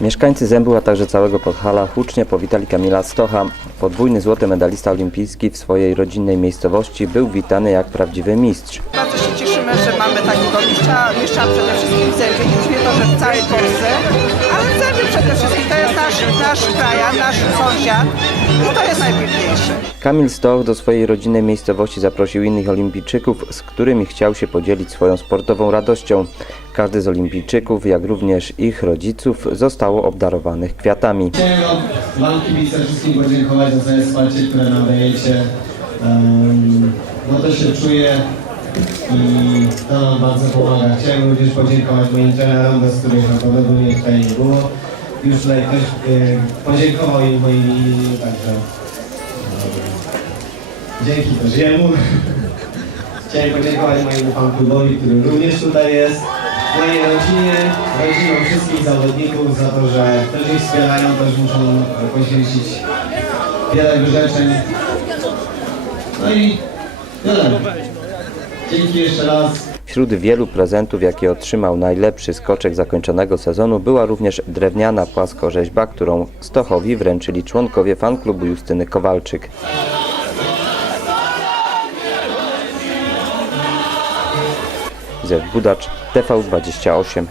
Mieszkańcy Zębu, a także całego Podhala hucznie powitali Kamila Stocha. Podwójny złoty medalista olimpijski w swojej rodzinnej miejscowości był witany jak prawdziwy mistrz. Bardzo się cieszymy, że mamy takiego mistrza, mistrza przede wszystkim w Zębie. Już nie to, że w całej Polsce, ale w Zębie przede wszystkim. To jest nasz, nasz krajan, nasz sąsiad i to jest najpiękniejsze. Kamil Stoch do swojej rodzinnej miejscowości zaprosił innych olimpijczyków, z którymi chciał się podzielić swoją sportową radością. Każdy z olimpijczyków, jak również ich rodziców, zostało obdarowanych kwiatami. Chciałem Wam kibice wszystkim podziękować za całe wsparcie, które nam dajecie. Um, no to się czuję i to nam bardzo pomaga. Chciałem również podziękować moim trenerom, bez których mnie tutaj nie było. Już tutaj też y, podziękował im moi także e, dzięki też jemu. Chciałem podziękować mojemu fanklubowi, który również tutaj jest, mojej rodzinie, rodzinom wszystkich zawodników za to, że też ich wspierają, też muszą e, poświęcić wiele wyrzeczeń. No i tyle. Dzięki jeszcze raz. Wśród wielu prezentów, jakie otrzymał najlepszy skoczek zakończonego sezonu, była również drewniana płaskorzeźba, którą Stochowi wręczyli członkowie fanklubu Justyny Kowalczyk. Zew Budacz, TV28.